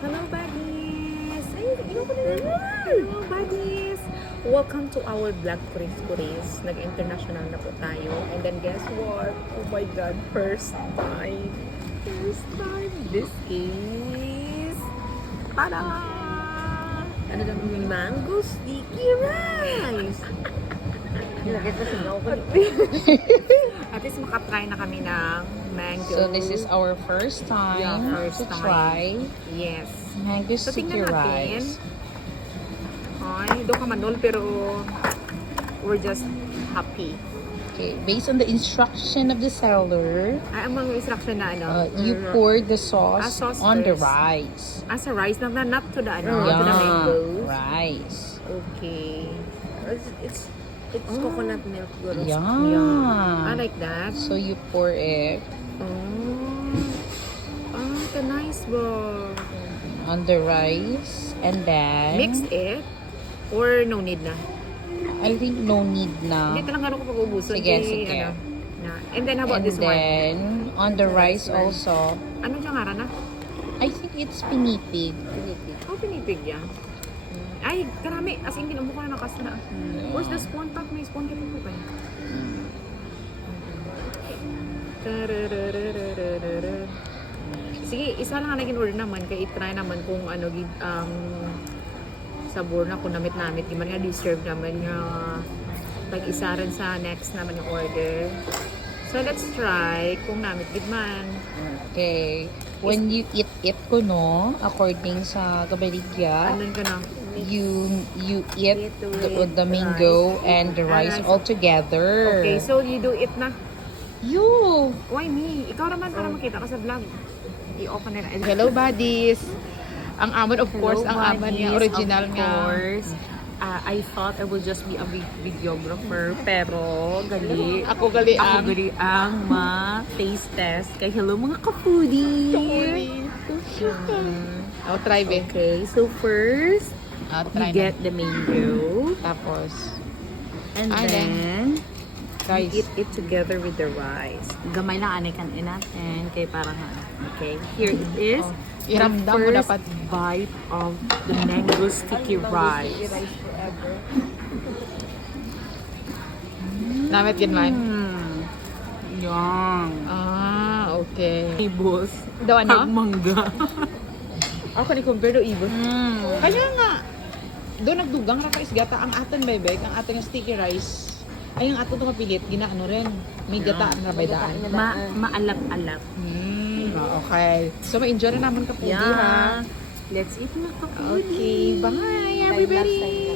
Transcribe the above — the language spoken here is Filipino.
Hello, buddies! Ay, ino ko na Hello, buddies! Welcome to our vlog, Kuris. Nag-international na po tayo. And then guess what? Oh my God, first time. This is... Tada! Ano daw yung mango sticky rice? At least makatry na kami ng mango. So this is our first time first to time. try Yes. mango So, sticky tingnan natin. rice. Ay, do ka manol, pero we're just happy. Okay, based on the instruction of the seller, Ay, ang mga instruction na ano? you pour the sauce, sauce on the first. rice. Sa rice, not to the ano, to the mangoes. Rice. Okay. It's coconut milk siguro. I like that. So you pour it Nice ba? on the rice and then Mix it? Or no need na? I think no need na. Hindi talaga ako pag-ubuso. Sige, sige. Ano, na. And then how about And this one? then on the rice also, Ano dyan nga na? I think it's pinipig. Oh, pinipig yan. Ay, karami. As in, kinumukha na nakasara. Where's the spoon pack? May spoon ka po kayo. Sige, isa lang ang naging order naman. Kaya itry naman kung ano, sabor na kung namit-namit. Di man nga deserve naman nga pag-isa rin sa next naman yung order. So, let's try kung namit-gid man. Okay. When you eat it ko no, according sa kabaligya, Anon ka na? you eat the mango and the rice all together. Okay, so you do it na. You. Why me? Ikaw naman para makita ka sa vlog. I-open na. Hello, buddies! Ang aman, of course, ang aman niya, original nga. I thought I would just be a videographer, pero gali. Ako gali ang ma-taste test. Kay hello mga ka-foodie! Oh, try be. Okay, so first, you get the mango. Tapos, And then, guys, eat it together with the rice. Gamay lang anay kan natin kay parang okay. Here it is. iramdam mo First dapat. bite of the mango sticky rice. Namit yun man. Yang. Okay. Ibos. Daw ano? Mangga. Ako ni compare do ibos. Kaya nga, doon nagdugang ra ka isgata ang aton bebek, ang aton nga sticky rice. Ay, ang aton to kapilit, ginaano rin. May gata na baydaan. Maalap-alap. Okay. So, ma-enjoy na naman ka po, ha? Let's eat na ka. Okay, bye everybody!